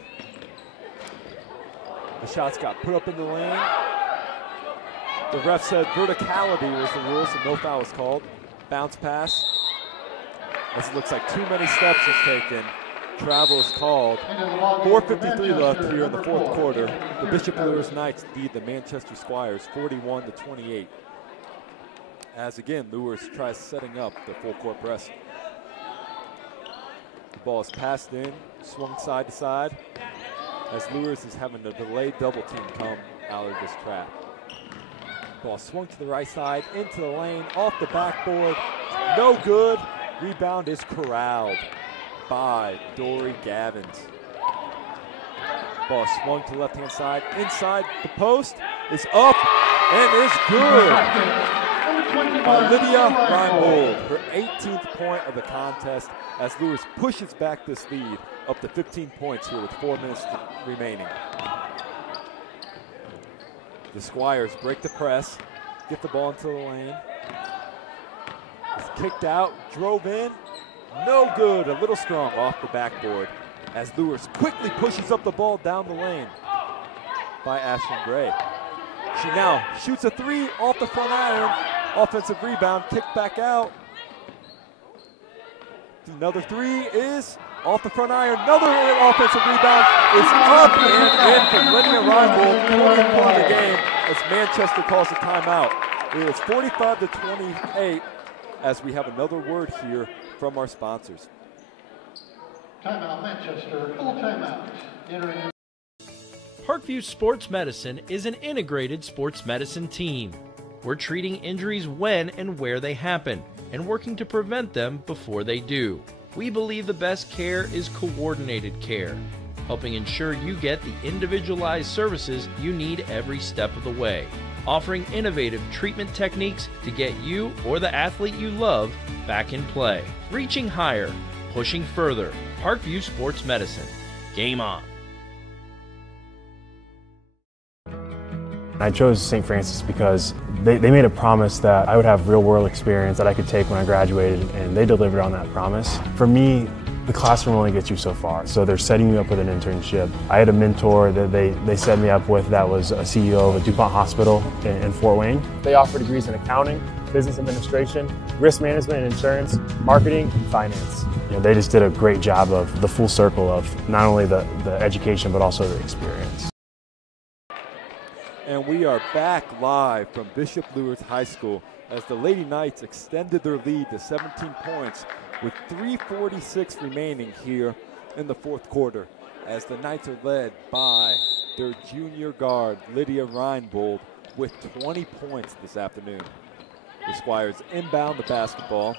The shots got put up in the lane. The ref said verticality was the rule, so no foul was called. Bounce pass. As it looks like too many steps was taken. Travel is called. 4:53 left here in the fourth quarter. The Bishop Luers Knights lead the Manchester Squires 41-28. As again, Luers tries setting up the full court press. The ball is passed in, swung side to side, as Luers is having a delayed double team come out of this trap. Ball swung to the right side, into the lane, off the backboard, no good. Rebound is corralled by Dory Gabbins. Ball swung to the left-hand side, inside the post, is up and is good. Lydia Reinbold, her 18th point of the contest as Luers pushes back this lead up to 15 points here with 4 minutes remaining. The Squires break the press, get the ball into the lane. It's kicked out, drove in, no good, a little strong off the backboard as Luers quickly pushes up the ball down the lane by Ashlyn Gray. She now shoots a 3 off the front iron, offensive rebound, kicked back out. Another 3 is off the front iron, another offensive rebound is up and in from Lydia Reinbold, 20th point of the game as Manchester calls a timeout. It is 45-28 as we have another word here from our sponsors. Timeout, Manchester, full timeout. Entering. Parkview Sports Medicine is an integrated sports medicine team. We're treating injuries when and where they happen and working to prevent them before they do. We believe the best care is coordinated care, helping ensure you get the individualized services you need every step of the way, offering innovative treatment techniques to get you or the athlete you love back in play. Reaching higher, pushing further. Parkview Sports Medicine. Game on. I chose St. Francis because they made a promise that I would have real-world experience that I could take when I graduated, and they delivered on that promise. For me, the classroom only gets you so far, so they're setting you up with an internship. I had a mentor that they set me up with that was a CEO of a DuPont hospital in Fort Wayne. They offer degrees in accounting, business administration, risk management and insurance, marketing, and finance. You know, they just did a great job of the full circle of not only the education but also the experience. And we are back live from Bishop Luers High School as the Lady Knights extended their lead to 17 points with 3:46 remaining here in the fourth quarter, as the Knights are led by their junior guard, Lydia Reinbold, with 20 points this afternoon. The Squires inbound the basketball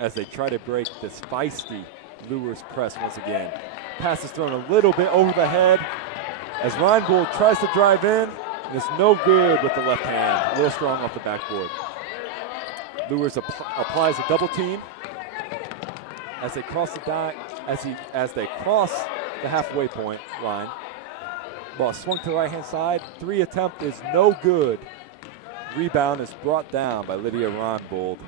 as they try to break this feisty Luers press once again. Pass is thrown a little bit over the head as Reinbold tries to drive in. It's no good with the left hand, a little strong off the backboard. Luers applies a double team as they cross the as they cross the halfway point line. Ball swung to the right-hand side. Three attempt is no good. Rebound is brought down by Lydia Reinbold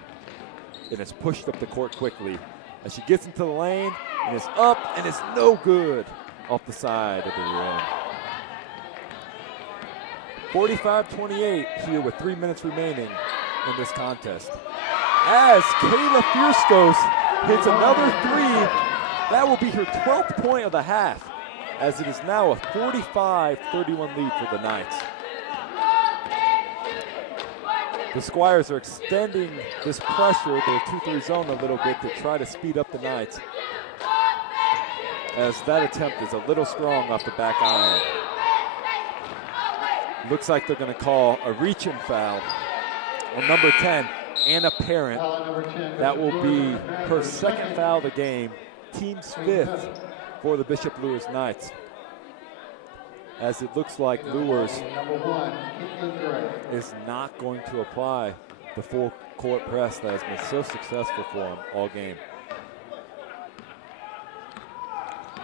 and is pushed up the court quickly as she gets into the lane and is up and it's no good off the side of the rim. 45-28 here with 3 minutes remaining in this contest. As Kayla Fierstos hits another three, that will be her 12th point of the half, as it is now a 45-31 lead for the Knights. The Squires are extending this pressure, their 2-3 zone a little bit to try to speed up the Knights, as that attempt is a little strong off the back iron. Looks like they're going to call a reach-in foul on number 10, Anna Parent. That will be her second foul of the game, team's 5th for the Bishop Luers Knights. As it looks like Luers is not going to apply the full court press that has been so successful for them all game.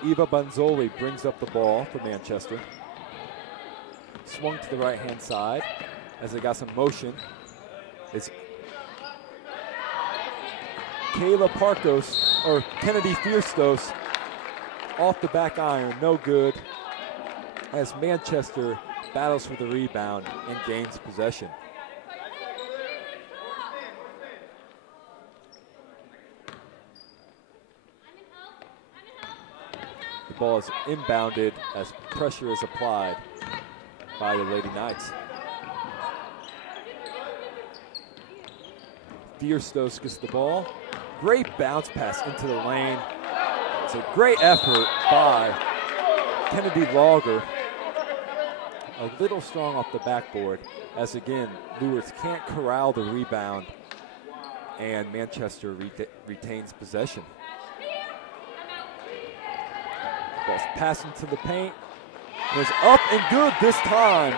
Eva Banzoli brings up the ball for Manchester. Swung to the right-hand side as they got some motion. It's Kayla Parkos, or Kennedy Fierstos, off the back iron, no good, as Manchester battles for the rebound and gains possession. The ball is inbounded as pressure is applied by the Lady Knights. Fierstos gets the ball. Great bounce pass into the lane. It's a great effort by Kennedy Logger. A little strong off the backboard, as again, Luers can't corral the rebound and Manchester retains possession. Ball's passing to the paint. It's up and good this time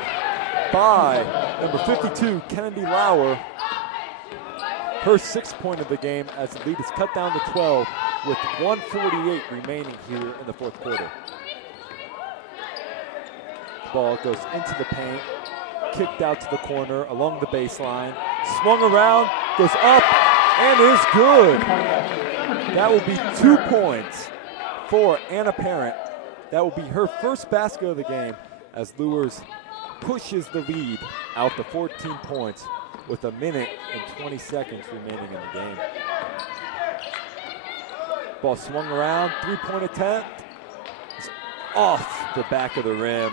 by number 52, Kennedy Lauer. Her 6th point of the game as the lead is cut down to 12 with 1:48 remaining here in the fourth quarter. Ball goes into the paint, kicked out to the corner along the baseline, swung around, goes up, and is good. That will be 2 points for Anna Parent. That will be her first basket of the game as Luers pushes the lead out to 14 points with 1 minute and 20 seconds remaining in the game. Ball swung around, 3-point attempt. It's off the back of the rim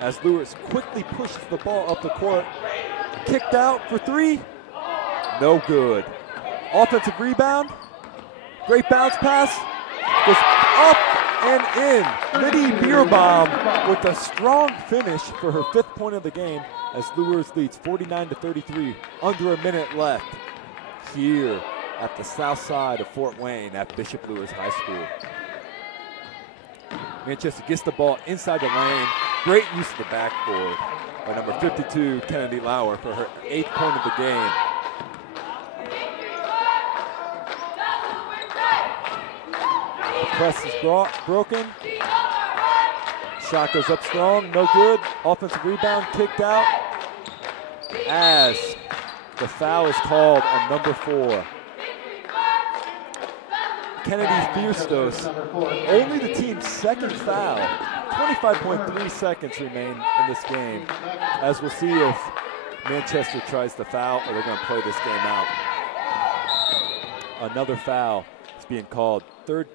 as Luers quickly pushes the ball up the court. Kicked out for 3, no good. Offensive rebound, great bounce pass, goes up and in. Liddy Bierbaum with a strong finish for her 5th point of the game as Luers leads 49-33, under 1 minute left here at the south side of Fort Wayne at Bishop Luers High School. Manchester gets the ball inside the lane. Great use of the backboard by number 52, Kennedy Lauer, for her 8th point of the game. The press is broken. Shot goes up strong, no good. Offensive rebound, kicked out. as the foul is called on number 4. Kennedy Fierstos, only the team's second foul. 25.3 seconds remain in this game, as we'll see if Manchester tries to foul or they're going to play this game out. Another foul is being called, third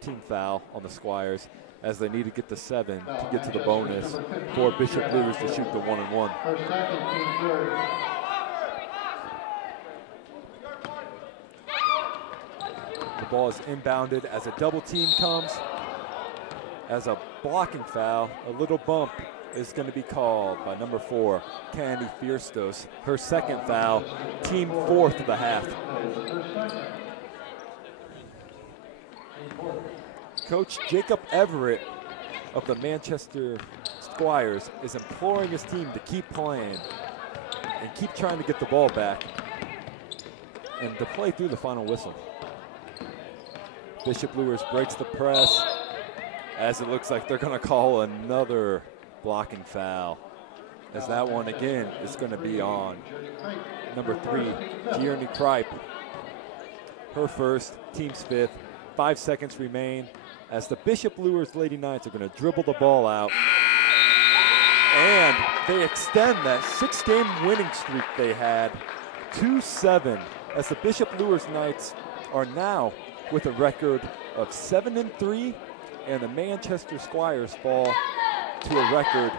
team foul on the Squires, as they need to get to 7 to get to the bonus for Bishop Luers to shoot the 1-and-1. The ball is inbounded as a double team comes. As a blocking foul, a little bump is going to be called by number 4, Candy Fierstos. Her second foul, team 4th of the half. Coach Jacob Everett of the Manchester Squires is imploring his team to keep playing and keep trying to get the ball back and to play through the final whistle. Bishop Luers breaks the press, as it looks like they're going to call another blocking foul, as that one again is going to be on number 3, Tierney Kripe. Her first, team's 5th. 5 seconds remain as the Bishop Luers Lady Knights are going to dribble the ball out, and they extend that 6-game winning streak they had to 7, as the Bishop Luers Knights are now with a record of 7-3, and the Manchester Squires fall to a record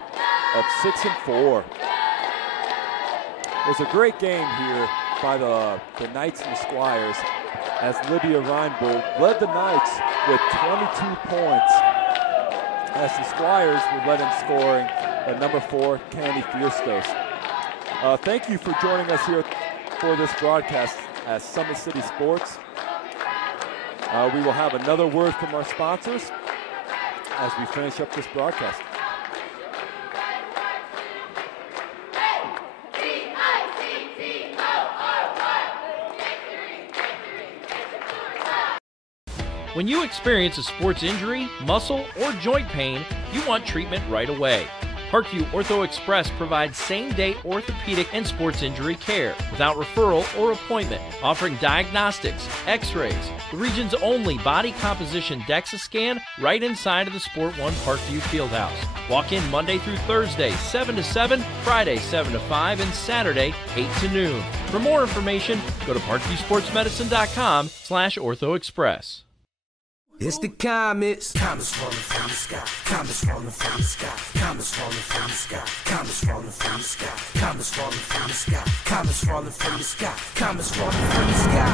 of 6-4. It was a great game here by the Knights and the Squires, as Lydia Reinbold led the Knights with 22 points, as the Squires were led in scoring by number 4, Candy Fierstos. Thank you for joining us here for this broadcast at Summit City Sports. We will have another word from our sponsors as we finish up this broadcast. When you experience a sports injury, muscle, or joint pain, you want treatment right away. Parkview Ortho Express provides same-day orthopedic and sports injury care without referral or appointment, offering diagnostics, x-rays, the region's only body composition DEXA scan right inside of the Sport One Parkview Fieldhouse. Walk in Monday through Thursday, 7 to 7, Friday, 7 to 5, and Saturday, 8 to noon. For more information, go to parkviewsportsmedicine.com/orthoexpress. It's the comets. Comets falling from the sky. Comets falling from the sky. Comets falling from the sky. Comets falling from the sky. Comets falling from the sky. Comets falling from the sky. Comets falling from the sky. Comets falling from the sky.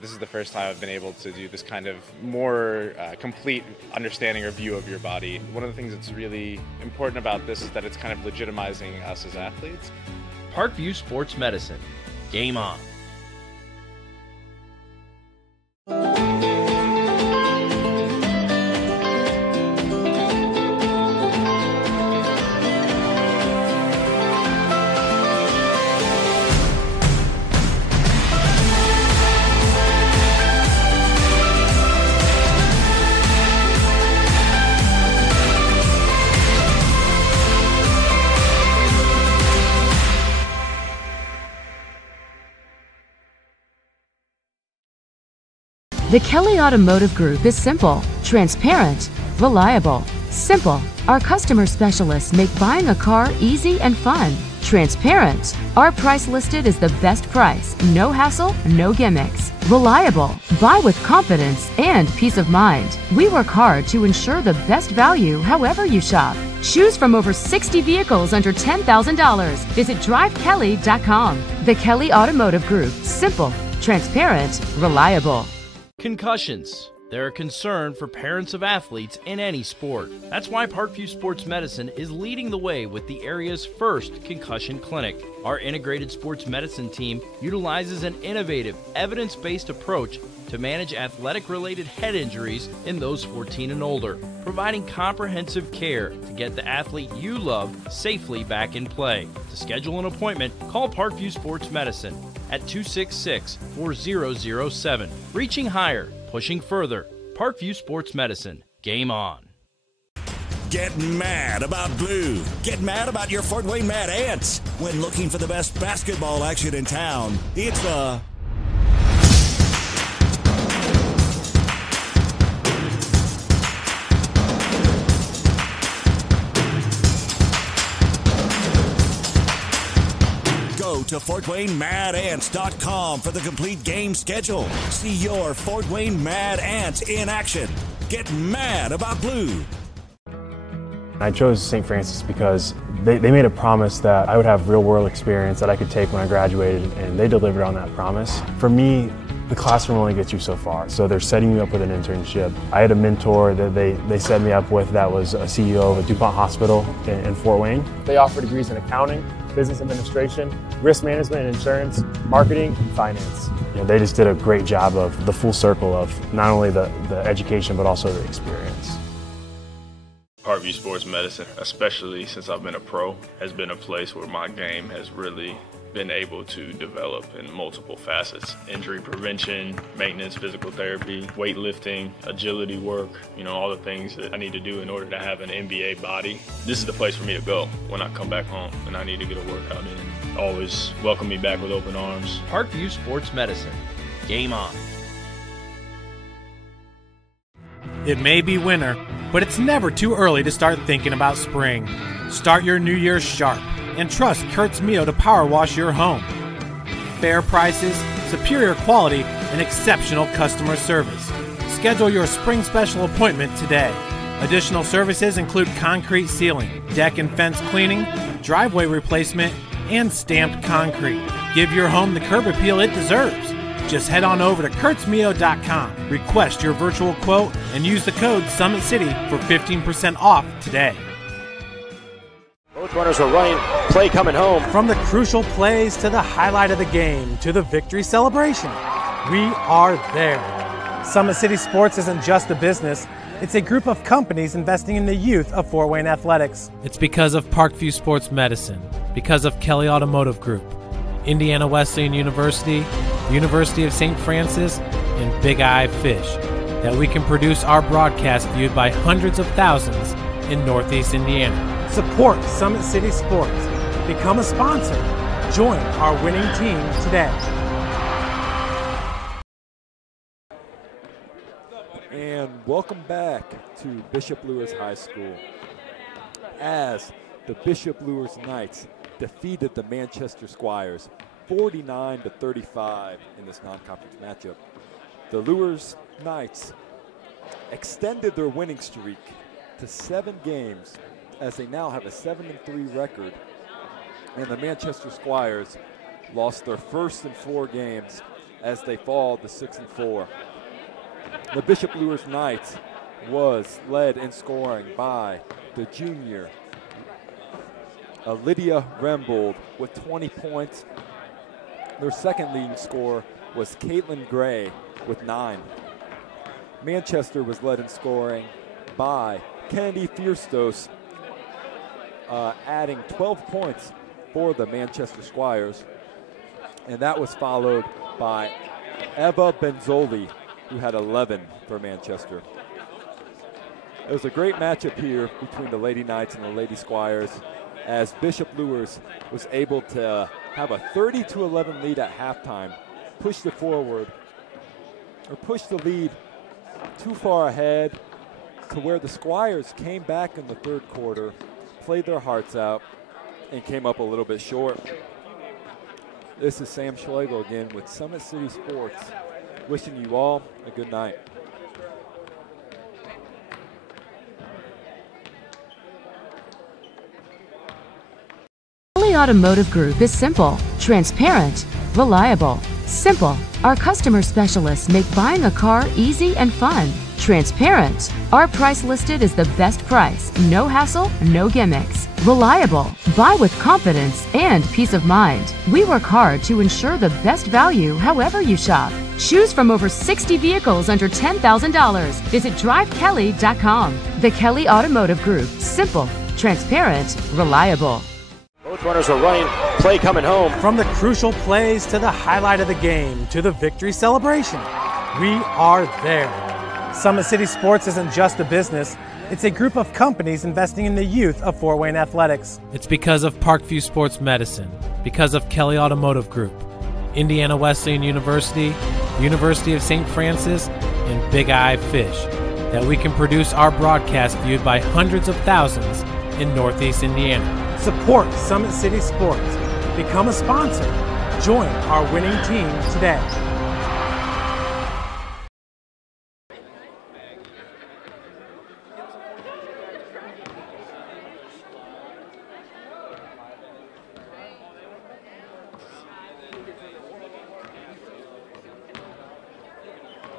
This is the first time I've been able to do this kind of more complete understanding or view of your body. One of the things that's really important about this is that it's kind of legitimizing us as athletes. Parkview Sports Medicine. Game on. The Kelly Automotive Group is simple, transparent, reliable. Simple. Our customer specialists make buying a car easy and fun. Transparent. Our price listed is the best price. No hassle, no gimmicks. Reliable. Buy with confidence and peace of mind. We work hard to ensure the best value however you shop. Choose from over 60 vehicles under $10,000. Visit drivekelly.com. The Kelly Automotive Group. Simple, transparent, reliable. Concussions. They're a concern for parents of athletes in any sport. That's why Parkview Sports Medicine is leading the way with the area's first concussion clinic. Our integrated sports medicine team utilizes an innovative, evidence-based approach to manage athletic-related head injuries in those 14 and older, providing comprehensive care to get the athlete you love safely back in play. To schedule an appointment, call Parkview Sports Medicine at 266-4007. Reaching higher, pushing further. Parkview Sports Medicine. Game on. Get mad about blue. Get mad about your Fort Wayne Mad Ants. When looking for the best basketball action in town, it's the Go to FortWayneMadAnts.com for the complete game schedule. See your Fort Wayne Mad Ants in action. Get mad about blue. I chose St. Francis because they made a promise that I would have real-world experience that I could take when I graduated, and they delivered on that promise. For me, the classroom only gets you so far, so they're setting you up with an internship. I had a mentor that they set me up with that was a CEO of a DuPont hospital in Fort Wayne. They offer degrees in accounting, business administration, risk management and insurance, marketing, and finance. You know, they just did a great job of the full circle of not only the education but also the experience. Parkview Sports Medicine, especially since I've been a pro, has been a place where my game has really been able to develop in multiple facets. Injury prevention, maintenance, physical therapy, weightlifting, agility work, all the things that I need to do in order to have an NBA body. This is the place for me to go when I come back home and I need to get a workout in. Always welcome me back with open arms. Parkview Sports Medicine. Game on. It may be winter, but it's never too early to start thinking about spring. Start your new year sharp and trust Kurt's Mio to power wash your home. Fair prices, superior quality, and exceptional customer service. Schedule your spring special appointment today. Additional services include concrete sealing, deck and fence cleaning, driveway replacement, and stamped concrete. Give your home the curb appeal it deserves. Just head on over to kurtzmio.com, request your virtual quote, and use the code SummitCity for 15% off today. Both runners are running, play coming home. From the crucial plays to the highlight of the game to the victory celebration, we are there. Summit City Sports isn't just a business, it's a group of companies investing in the youth of Fort Wayne athletics. It's because of Parkview Sports Medicine, because of Kelly Automotive Group, Indiana Wesleyan University, University of St. Francis, and Big Eye Fish, that we can produce our broadcast viewed by hundreds of thousands in Northeast Indiana. Support Summit City Sports. Become a sponsor. Join our winning team today. And welcome back to Bishop Luers High School as the Bishop Luers Knights defeated the Manchester Squires 49-35 in this non-conference matchup. The Luers Knights extended their winning streak to 7 games as they now have a 7-3 record, and the Manchester Squires lost their first in 4 games as they fall to 6-4. The Bishop Luers Knights was led in scoring by the junior Lydia Rembold with 20 points. Their second leading scorer was Caitlin Gray with 9. Manchester was led in scoring by Kennedy Fierstos, adding 12 points for the Manchester Squires. And that was followed by Eva Benzoli, who had 11 for Manchester. It was a great matchup here between the Lady Knights and the Lady Squires, as Bishop Luers was able to have a 30-11 lead at halftime, push the lead too far ahead to where the Squires came back in the third quarter, played their hearts out, and came up a little bit short. This is Sam Schlegel again with Summit City Sports, wishing you all a good night. Kelly Automotive Group is simple, transparent, reliable. Simple. Our customer specialists make buying a car easy and fun. Transparent. Our price listed is the best price. No hassle, no gimmicks. Reliable. Buy with confidence and peace of mind. We work hard to ensure the best value however you shop. Choose from over 60 vehicles under $10,000. Visit drivekelly.com. The Kelly Automotive Group. Simple, transparent, reliable. Both runners are running, play coming home. From the crucial plays to the highlight of the game to the victory celebration, we are there. Summit City Sports isn't just a business, It's a group of companies investing in the youth of Fort Wayne athletics. It's because of Parkview Sports Medicine, because of Kelly Automotive Group, Indiana Wesleyan University, University of St. Francis, and Big Eye Fish, that we can produce our broadcast viewed by hundreds of thousands in Northeast Indiana. Support Summit City Sports. Become a sponsor. Join our winning team today.